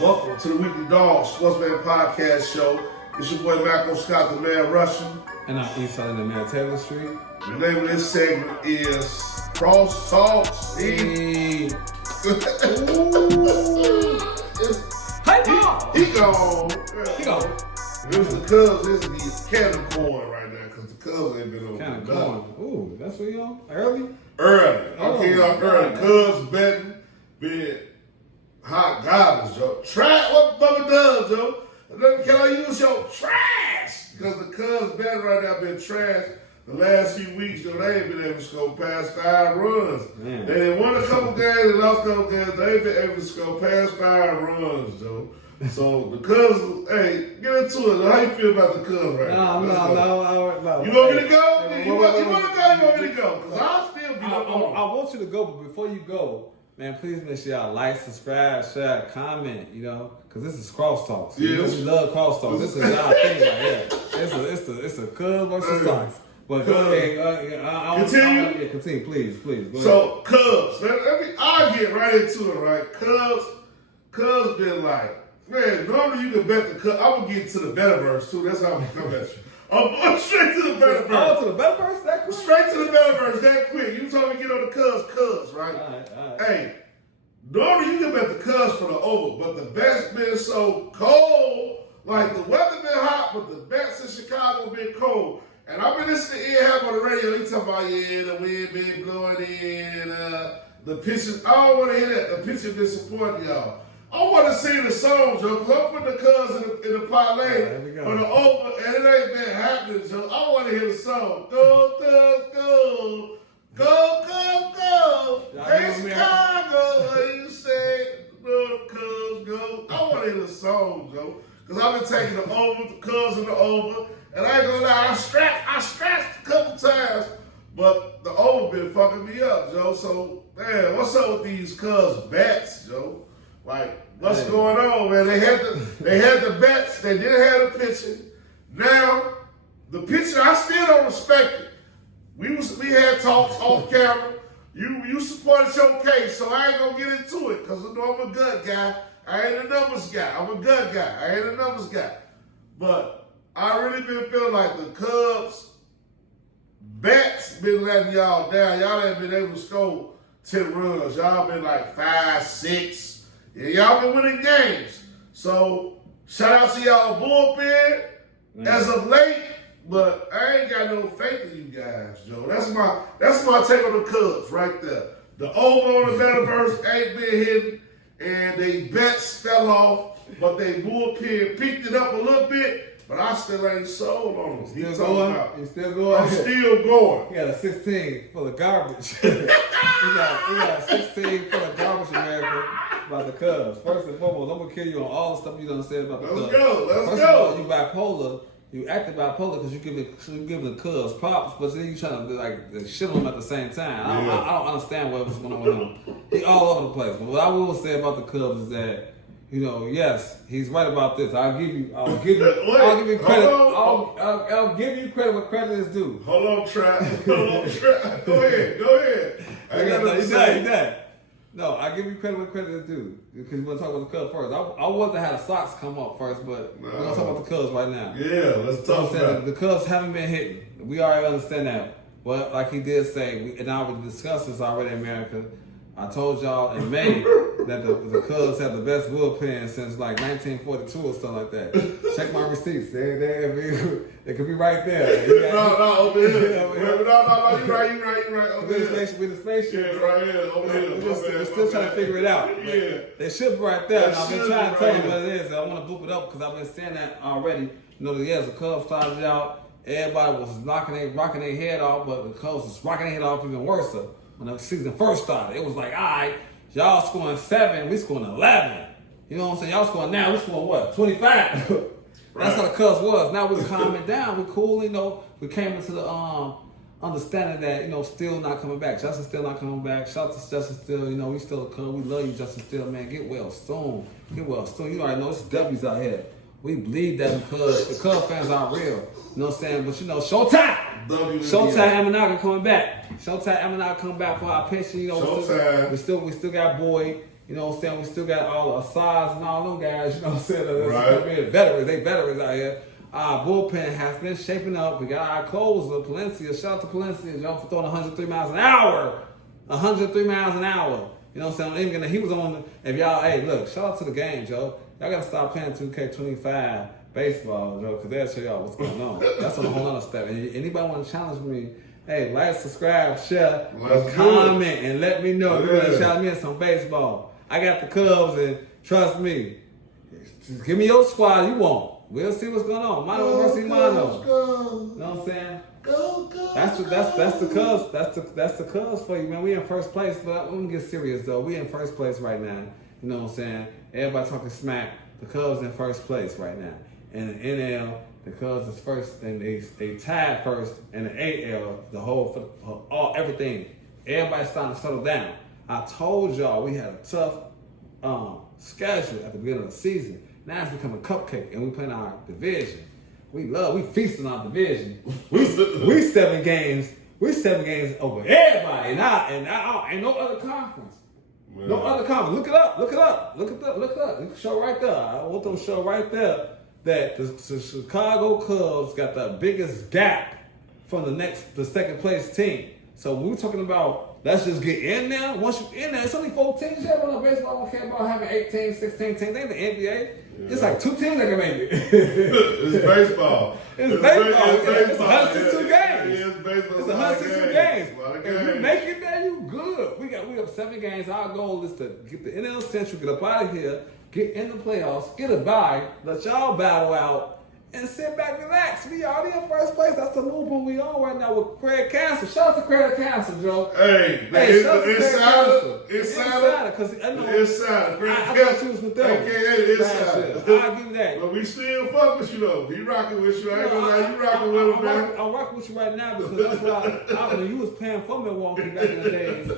Welcome to the Weekly Dog Sportsman Podcast Show. It's your boy Malcolm Scott, the man Russian. And I'm East Side the man Taylor Street. The name of this segment is Cross Talks. Hey. He gone. He gone. This is the Cubs. This is the can of corn right now because the Cubs ain't been over. Kind of corn. Ooh, that's what you on? Early? Early. Oh, Okay, I'm early. Cubs betting, been hot garbage, Joe. Trash. What Bubba does, Joe? Can I use your trash? Because the Cubs betting right now been trash. The last few weeks, though, they ain't been able to score past 5 runs. Man. They won a couple games and lost a couple games. They ain't been able to score past 5 runs, Joe. So the Cubs, hey, get into it. How you feel about the Cubs right now? No. You want me to go? You want to go? You want me to go? Because I'll still be I want you to go, but before you go, man, please make sure y'all like, subscribe, share, comment, because this is Crosstalks. Yes. We love Crosstalks. This is our thing right here. It's a Cubs versus Sox. But go ahead. Continue? Continue, please. Go ahead. So, Cubs. I'll get right into it, right? Cubs been like, man, normally you can bet the Cubs. I'm going to get to the betterverse, too. That's how I'm going to come at you. I'm going straight to the betterverse. Oh, to the betterverse? That quick? Straight to the betterverse that quick. You told me to get on the Cubs, right? All right. Hey, normally you can bet the Cubs for the over, but the bet's been so cold. Like, the weather been hot, but the bets in Chicago been cold. And I've been listening to Ed on the radio. He talking about, the wind been blowing in, the pitches. I don't want to hear that. The pitches been supporting y'all. I want to sing the song, Joe, because I'm putting the Cubs in the parlay for the over, and it ain't been happening, Joe. I want to hear the song. Go, Cubs, go. Go, Cubs, go. Hey, Chicago. You say, go, Cubs, go. I want to hear the song, Joe, because I've been taking the over, the Cubs in the over. And I ain't gonna lie, I scratched a couple times, but the over been fucking me up, Joe. So, man, what's up with these Cubs bats, Joe? Like, what's going on, man? They had the bats, they didn't have the pitching. Now, the pitching, I still don't respect it. We had talks off camera. You supported your case, so I ain't gonna get into it, because I'm a gut guy. I ain't a numbers guy. I'm a gut guy. I ain't a numbers guy. But I really been feeling like the Cubs bats been letting y'all down. Y'all ain't been able to score 10 runs. Y'all been like 5, 6. And y'all been winning games. So shout out to y'all bullpen as of late. But I ain't got no faith in you guys, Joe. That's my take on the Cubs right there. The over on the betterverse ain't been hitting, and they bets fell off, but they bullpen picked it up a little bit. But I still ain't sold on him. You still going? I'm still going. He got a 16 full of garbage. he got a 16 full of garbage, America, about the Cubs. First and foremost, I'm going to kill you on all the stuff you done said about the Cubs. Let's go. First of all, you bipolar. You acted bipolar because you give the Cubs props, but then you trying to shit on them at the same time. I don't understand what's going on with him. He all over the place. But what I will say about the Cubs is that, yes, he's right about this. I'll give you credit. I'll give you credit where credit is due. Hold on, Trap. Go ahead. I got nothing to say. He's done. No, I give you credit where credit is due. Because we're going to talk about the Cubs first. I wanted to have the Sox come up first, but we're going to talk about the Cubs right now. Yeah, let's talk about it. The Cubs haven't been hitting. We already understand that. But like he did say, and I would discuss this already in America, I told y'all in May that the Cubs have the best bullpen since like 1942 or something like that. Check my receipts. They could be right there. No, over here. No, you're right. Over here. With the spaceship. Yeah, right here. Over here. We're still trying to figure it out. Yeah. They should be right there. And I've been trying to tell you what it is. I want to boop it up because I've been saying that already. The Cubs started out. Everybody was rocking their head off, but the Cubs was rocking their head off even worse. When the season first started, it was like, all right, y'all scoring 7, we scoring 11. You know what I'm saying? Y'all scoring now, we scoring what? 25. That's how the Cubs was. Now we're calming down. We're cool, We came into the understanding that, still not coming back. Justin still not coming back. Shout out to Justin Still. We still a Cub. We love you, Justin Still, man. Get well soon. You already know it's W's out here. We bleed that because the Cub fans aren't real. You know what I'm saying? But Showtime! Showtime Amanaka coming back. Showtime Amanaka coming back for our pension. Showtime. We still got Boyd. You know what I'm saying? We still got all the sides and all them guys, you know what I'm saying? Right. Veterans, they veterans out here. Our bullpen has been shaping up. We got our closer, Palencia. Shout out to Palencia, you know, for throwing 103 miles an hour. 103 miles an hour. You know what I'm saying? He was on, if y'all, hey, look, shout out to the game, Joe. Y'all got to stop playing 2K25 baseball, Joe, because they'll show y'all what's going on. That's on a whole other step. And anybody want to challenge me, hey, like, subscribe, share, comment, and let me know if you want to challenge me in some baseball. I got the Cubs, and trust me, just give me your squad you want. We'll see what's going on. Mano versus Mano. You know what I'm saying? Go. That's the Cubs. That's the Cubs for you, man. We in first place, but I'm gonna get serious though. We in first place right now. You know what I'm saying? Everybody talking smack. The Cubs in first place right now. In the NL, the Cubs is first, and they tied first. In the AL, the whole everything. Everybody's starting to settle down. I told y'all we had a tough schedule at the beginning of the season. Now it's become a cupcake, and we playing our division. We feasting on our division. We 7 games. We 7 games over everybody, and no other conference. Man. No other conference. Look it up. Look it up. You can show right there. I want them to show right there that the Chicago Cubs got the biggest gap from the second place team. So when we're talking about let's just get in there. Once you're in there, it's only 4 teams. Yeah, but baseball don't care about having 18, 16 teams. They in the NBA. Yeah. It's like 2 teams that can make it. It's baseball. It's baseball. It's 162 games. Yeah, it's baseball. It's 162 games. If you make it there, you good. We have 7 games. Our goal is to get the NL Central, get up out of here, get in the playoffs, get a bye, let y'all battle out, and sit back and relax. We already in first place. That's the movement we on right now with Craig Castle. Shout out to Craig Castle, Joe. Hey, shout out to Insider. Because I know. Insider. I thought you was with them. AKA Insider. I'll give you that. But we still fuck with you though. He rocking with you. I ain't gonna lie, you rocking with him, man. I'm rocking with you right now because that's why when you was playing for Milwaukee back in the days,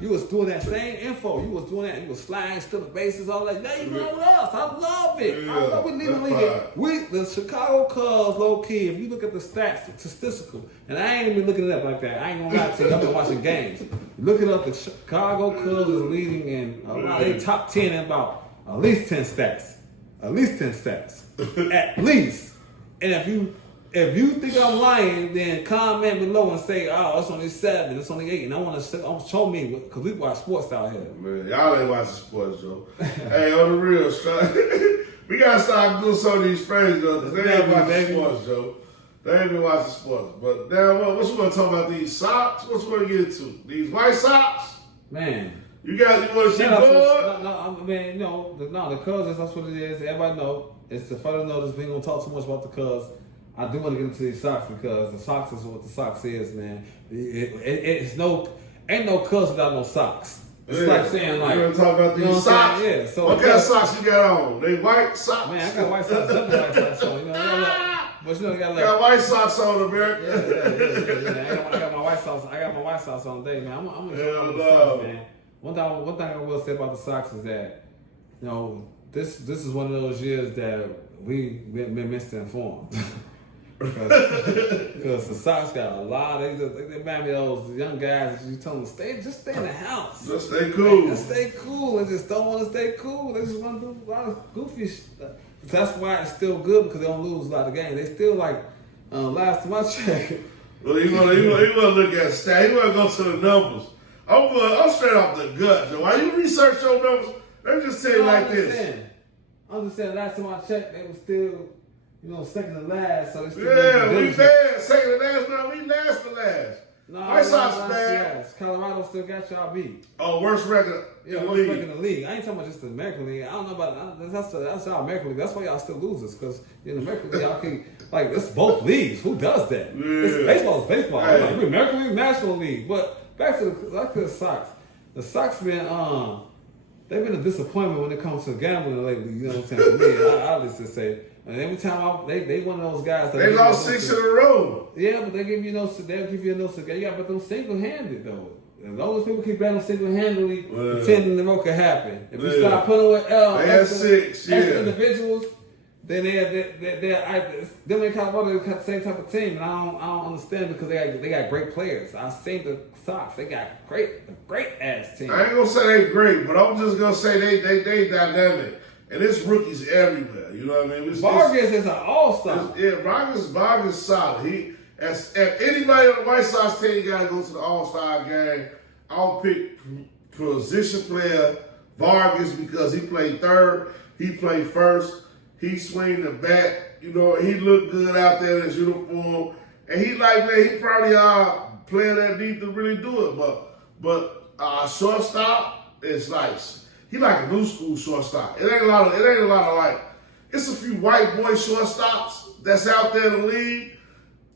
you was doing that same info. You was doing that. You was sliding, stealing bases, all that. Now you know with us. I love it. Yeah, I love it. The Chicago Cubs, low key. If you look at the stats, statistical, and I ain't even looking it up like that. I ain't gonna lie to you. I've been watching games. Look it up. The Chicago Cubs is leading in they top 10 in about at least 10 stats. At least 10 stats. At least. And if you think I'm lying, then comment below and say, oh, it's only 7, it's only 8. And I want to show me, because we watch sports out here. Man, y'all ain't watching sports, Joe. Hey, on the real, we got to start doing some of these phrases, though, because they ain't watching sports, Joe. They ain't been watching sports. But now, what you want to talk about? These socks? What you want to get into? These white socks? Man. You want to see blood? The Cubs, that's what it is. Everybody know. It's the further notice. We ain't going to talk too much about the Cubs. I do want to get into these socks because the socks is what the socks is, man. Ain't no Cubs without no socks. It's like saying like. You want to talk about these socks? Yeah. So what kind of socks you got on? They white socks? Man, I got white socks. Definitely white socks on. But you got white socks on, America. Yeah. I got my white socks. I got my white socks on today, man. I'm gonna show you the socks, man. One thing I will say about the socks is that, this is one of those years that we've been misinformed. Because the Sox got a lot. They remind me of those young guys that you tell them stay in the house. Just stay cool. Just stay cool. They just don't want to stay cool. They just want to do a lot of goofy stuff. That's why it's still good because they don't lose a lot of games. They still last time I checked. Well, you want to look at stats. You want to go to the numbers. I'm straight off the gut, Joe. Why you research your numbers? Let me just tell you this. I'm just saying. Last time I checked, they were still. Second to last, so it's still we bad. Second to last, now we last to last. White Sox bad. Colorado still got y'all beat. Oh, worst record in the league. Record in the league. I ain't talking about just the American League. I don't know about that's our American League. That's why y'all still losers, because in the American League, y'all can it's both leagues. Who does that? Yeah. It's baseball. Hey. Like, American League, National League. But back to the Sox. The Sox been they've been a disappointment when it comes to gambling lately. You know what I'm saying? For me, I'll just say. And every time they one of those guys. They lost 6 in a row. Yeah, but they give you they'll give you a no cigar. You got to bet them single-handed though. As long as people keep betting them single-handedly, pretending the road could happen. If you start putting with they had 6, extra individuals, Then them in Colorado, they got the same type of team, and I don't understand because they got great players. I seen the Sox, they got great ass team. I ain't gonna say they great, but I'm just gonna say they dynamic, and it's rookies everywhere. You know what I mean? Vargas is an all-star. Yeah, Vargas solid. If anybody on the White Sox team got to go to the All-Star game, I'll pick position player Vargas because he played third, he played first, he swing the bat, you know, he looked good out there in his uniform, and he probably player that need to really do it, but shortstop is nice. He like a new school shortstop. It ain't a lot of like, it's a few white boy shortstops that's out there in the league.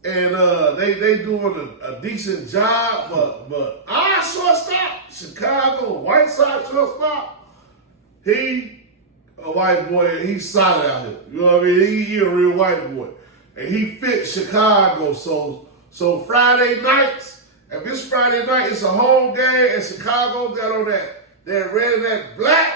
And they doing a decent job, but our shortstop, Chicago White Sox shortstop, he a white boy, he's solid out here. You know what I mean? He a real white boy. And he fits Chicago. So Friday nights, if it's Friday night, it's a home game, and Chicago got on that red and that black.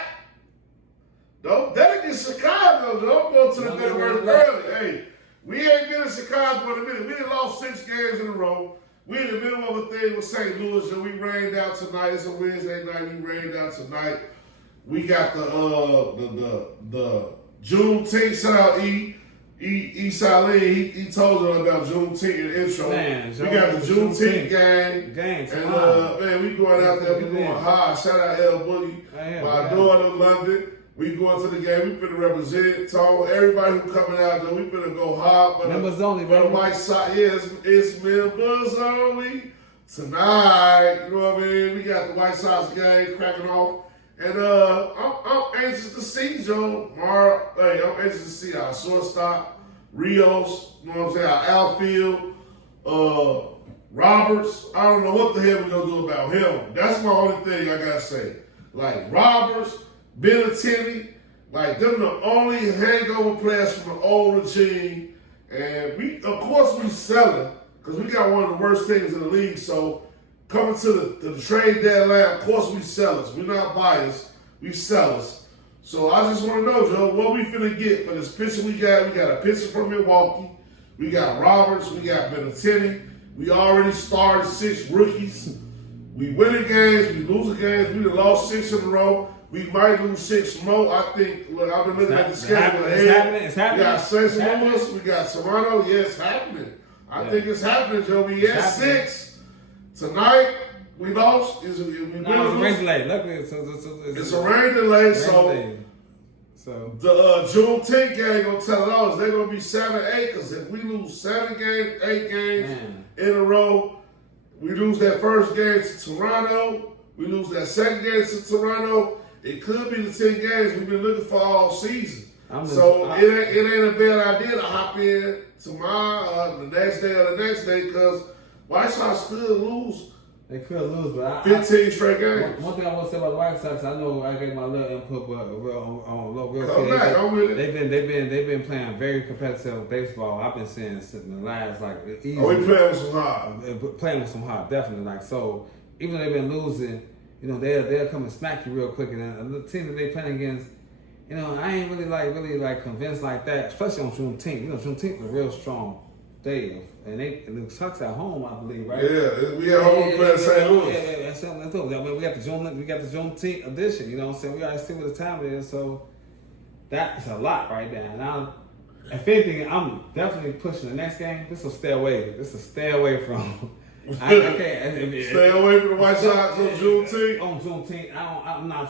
Don't delegate Chicago. Don't go to the Midwest early. Hey. We ain't been in Chicago in a minute. We done lost 6 games in a row. We in the middle of a thing with St. Louis, and we rained out tonight. It's a Wednesday night. We rained out tonight. We got the Juneteenth. Shout out Salim. He told us about Juneteenth in the intro. Man, we got the Juneteenth game. And man, we going out there. We going hard. Shout out L Boogie. My daughter loved it. We going to the game. We finna represent. Told everybody who coming out there. We finna go hard. Members only, baby. The White Sox, it's members only tonight. You know what I mean? We got the White Sox game cracking off, and I'm anxious to see Joe. I'm anxious to see our shortstop, Rios. You know what I'm saying? Our outfield, Roberts. I don't know what the hell we gonna do about him. That's my only thing I gotta say. Like Roberts. Benattini, like them the only hangover players from the old regime. And of course we selling, because we got one of the worst teams in the league. So coming to the trade deadline, of course we sellers. We're not buyers, we sellers. So I just want to know, Joe, what we finna get for this pitcher we got. We got a pitcher from Milwaukee. We got Roberts, we got Benattini. We already started 6 rookies. We winning games, we losing games. We done lost 6 in a row. We might lose 6 more. I think, look, I've been looking at the schedule ahead. It's happening. We got St. Louis, we got Toronto. Yeah, it's happening. I think it's happening, Joe. We had 6. Tonight, we lost. It's a rain delay. Luckily, it's a rain delay, so the Juneteenth game gonna tell us they're gonna be 7-8, because if we lose 8 games in a row, we lose that first game to Toronto, we lose that second game to Toronto, it could be the 10 games we've been looking for all season. It ain't a bad idea to hop in tomorrow, the next day or the next day, because White Sox could lose. They could lose, but 15 straight games. One thing I want to say about the White Sox, I know I gave my little input, but they've been playing very competitive baseball. I've been seeing in the last easy. We playing with some heart. Playing with some heart, definitely. So even though they've been losing, they'll come and smack you real quick. And the team that they playing against, I ain't really convinced like that, especially on Juneteenth. Juneteenth is a real strong day, and the Sox at home, I believe, right? Yeah, we at home playing St. Louis. Yeah, that's something that's all. We got the Juneteenth edition. You know what I'm saying? We gotta see what the time it is. So that's a lot right there. Now, if anything, I'm definitely pushing the next game. This will stay away. This will stay away from. I can't. Stay away from the White Sox on Juneteenth. On Juneteenth, I'm not.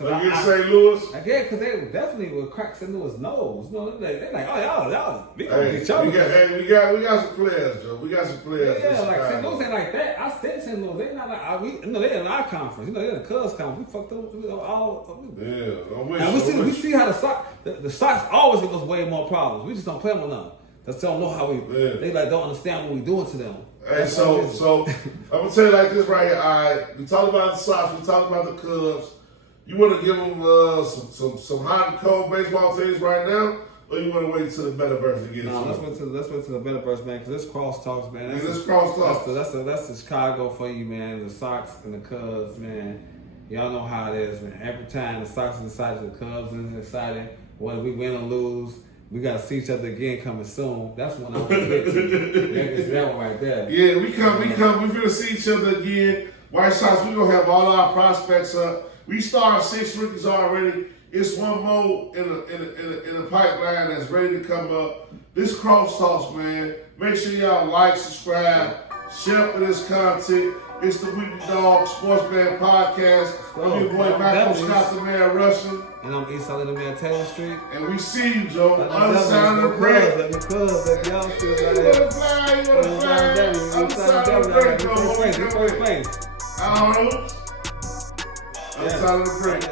Against St. Louis. Again, because they definitely would crack St. Louis' nose. They're like, oh y'all, we gonna get y'all. We got some players, Joe. We got some players. Yeah, like St. Louis ain't like that. I said St. Louis. They're not like they're in our conference. They're in the Cubs conference. We fucked them all. Yeah, we see how the Sox always give us way more problems. We just don't play them enough. They don't know how we. They don't understand what we doing to them. Hey, so I'm gonna tell you like this right here. All right, we talked about the Sox, we talked about the Cubs. You want to give them some hot and cold baseball teams right now, or you want to wait till the metaverse to get? No, let's wait till the metaverse, man. Because this crosstalks, man. This crosstalks. That's the Chicago for you, man. The Sox and the Cubs, man. Y'all know how it is, man. Every time the Sox is excited, the Cubs is excited. Whether we win or lose, We gotta see each other again coming soon. That's when I'm gonna get to. It's that one right there. Yeah, we finna see each other again. White Sox, we gonna have all our prospects up. We started 6 rookies already. It's one more in the pipeline that's ready to come up. This crosstalks, man. Make sure y'all like, subscribe, share for this content. It's the Weekly Dog Sportsman Podcast. I'm your boy Michael Scott, the man Russian. And I'm East Salim, the man Taylor Street. And we see you, Joe. Other side of the break. You wanna fly? Other side of the break, Joe. First base. I don't know. Other side of the break.